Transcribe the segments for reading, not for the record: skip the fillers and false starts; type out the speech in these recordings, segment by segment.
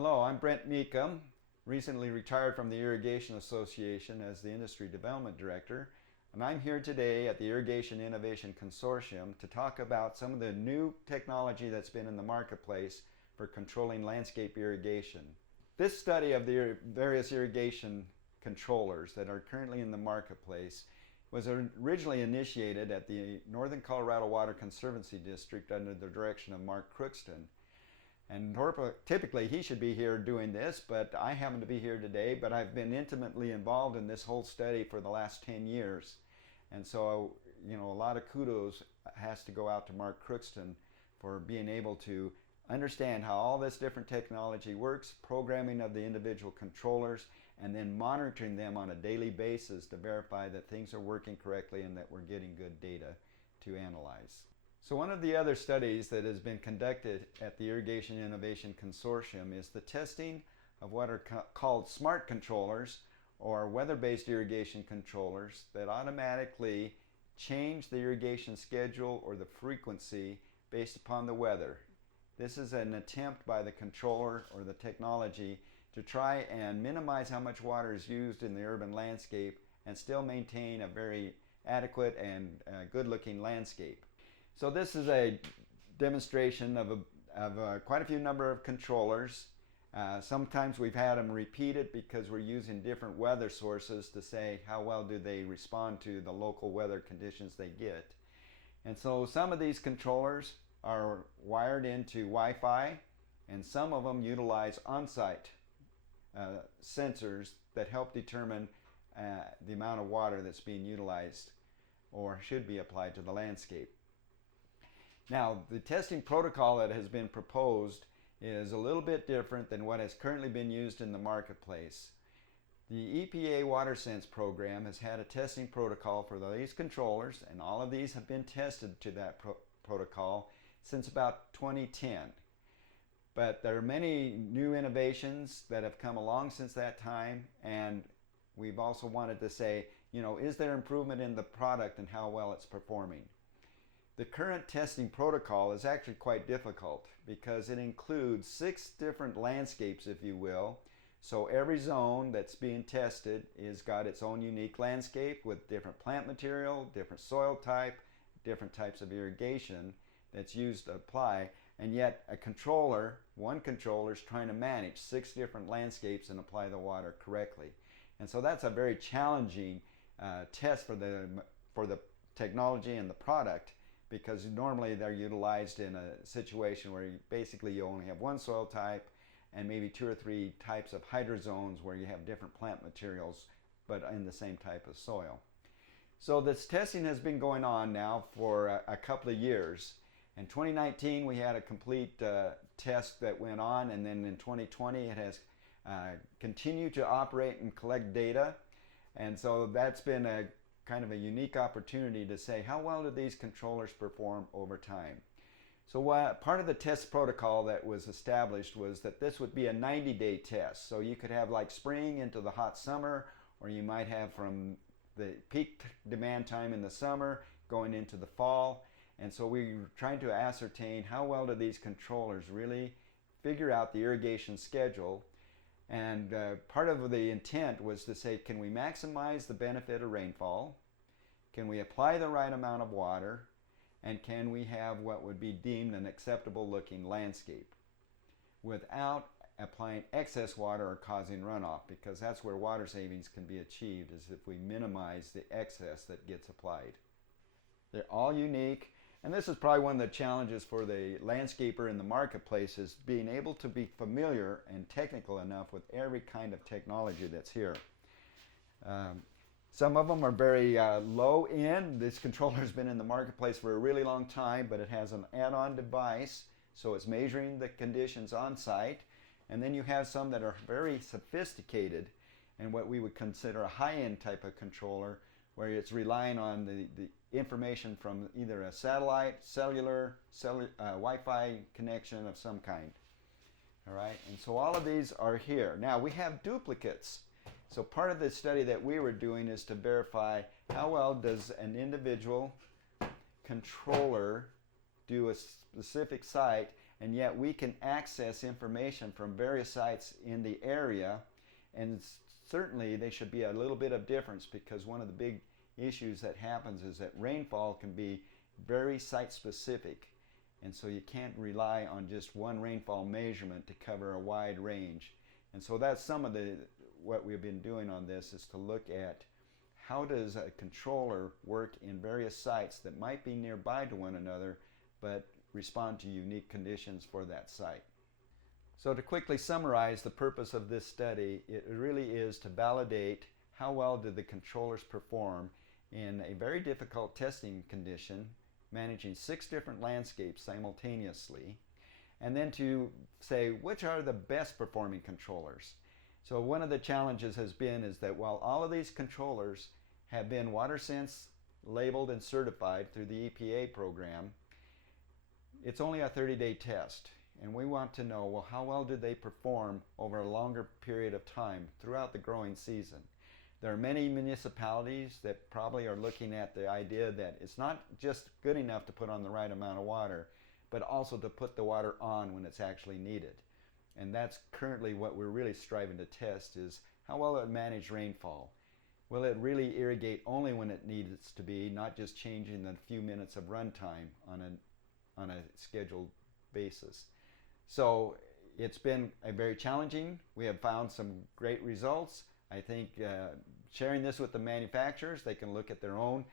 Hello, I'm Brent Mecham, recently retired from the Irrigation Association as the Industry Development Director, and I'm here today at the Irrigation Innovation Consortium to talk about some of the new technology that's been in the marketplace for controlling landscape irrigation. This study of the various irrigation controllers that are currently in the marketplace was originally initiated at the Northern Colorado Water Conservancy District under the direction of Mark Crookston. And typically he should be here doing this, but I happen to be here today, but I've been intimately involved in this whole study for the last 10 years. And so, a lot of kudos has to go out to Mark Crookston for being able to understand how all this different technology works, programming of the individual controllers, and then monitoring them on a daily basis to verify that things are working correctly and that we're getting good data to analyze. So one of the other studies that has been conducted at the Irrigation Innovation Consortium is the testing of what are called smart controllers or weather-based irrigation controllers that automatically change the irrigation schedule or the frequency based upon the weather. This is an attempt by the controller or the technology to try and minimize how much water is used in the urban landscape and still maintain a very adequate and good-looking landscape. So this is a demonstration of quite a few number of controllers. Sometimes we've had them repeated because we're using different weather sources to say how well do they respond to the local weather conditions they get. And so some of these controllers are wired into Wi-Fi, and some of them utilize on-site sensors that help determine the amount of water that's being utilized or should be applied to the landscape. Now, the testing protocol that has been proposed is a little bit different than what has currently been used in the marketplace. The EPA WaterSense program has had a testing protocol for these controllers, and all of these have been tested to that protocol since about 2010. But there are many new innovations that have come along since that time, and we've also wanted to say, is there improvement in the product and how well it's performing? The current testing protocol is actually quite difficult because it includes 6 different landscapes, if you will. So every zone that's being tested is got its own unique landscape with different plant material, different soil type, different types of irrigation that's used to apply, and yet one controller is trying to manage 6 different landscapes and apply the water correctly. And so that's a very challenging test for the technology and the product, because normally they're utilized in a situation where basically you only have one soil type and maybe 2 or 3 types of hydrozones where you have different plant materials but in the same type of soil. So this testing has been going on now for a couple of years. In 2019 we had a complete test that went on, and then in 2020 it has continued to operate and collect data, and so that's been a kind of a unique opportunity to say how well do these controllers perform over time. So part of the test protocol that was established was that this would be a 90-day test. So you could have like spring into the hot summer, or you might have from the peak demand time in the summer going into the fall. And so we were trying to ascertain how well do these controllers really figure out the irrigation schedule. And part of the intent was to say, can we maximize the benefit of rainfall? Can we apply the right amount of water? And can we have what would be deemed an acceptable looking landscape without applying excess water or causing runoff? Because that's where water savings can be achieved, is if we minimize the excess that gets applied. They're all unique. And this is probably one of the challenges for the landscaper in the marketplace, is being able to be familiar and technical enough with every kind of technology that's here. Some of them are very low end. This controller has been in the marketplace for a really long time, but it has an add-on device, so it's measuring the conditions on site. And then you have some that are very sophisticated and what we would consider a high-end type of controller, where it's relying on the information from either a satellite, cellular, Wi-Fi connection of some kind. All right, and so all of these are here. Now we have duplicates. So part of the study that we were doing is to verify how well does an individual controller do a specific site and yet we can access information from various sites in the area, and certainly there should be a little bit of difference, because one of the big issues that happens is that rainfall can be very site specific, and so you can't rely on just one rainfall measurement to cover a wide range. And so that's some of what we've been doing on this, is to look at how does a controller work in various sites that might be nearby to one another but respond to unique conditions for that site. So to quickly summarize the purpose of this study, it really is to validate how well did the controllers perform in a very difficult testing condition, managing 6 different landscapes simultaneously, and then to say which are the best performing controllers. So one of the challenges has been is that while all of these controllers have been WaterSense labeled and certified through the EPA program, it's only a 30-day test, and we want to know, well, how well did they perform over a longer period of time throughout the growing season. There are many municipalities that probably are looking at the idea that it's not just good enough to put on the right amount of water, but also to put the water on when it's actually needed. And that's currently what we're really striving to test, is how well it manage rainfall. Will it really irrigate only when it needs to be, not just changing the few minutes of runtime on a scheduled basis. So it's been very challenging. We have found some great results. I think sharing this with the manufacturers, they can look at their own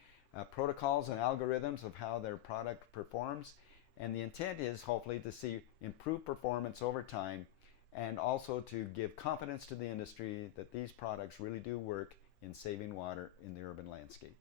protocols and algorithms of how their product performs. And the intent is hopefully to see improved performance over time, and also to give confidence to the industry that these products really do work in saving water in the urban landscape.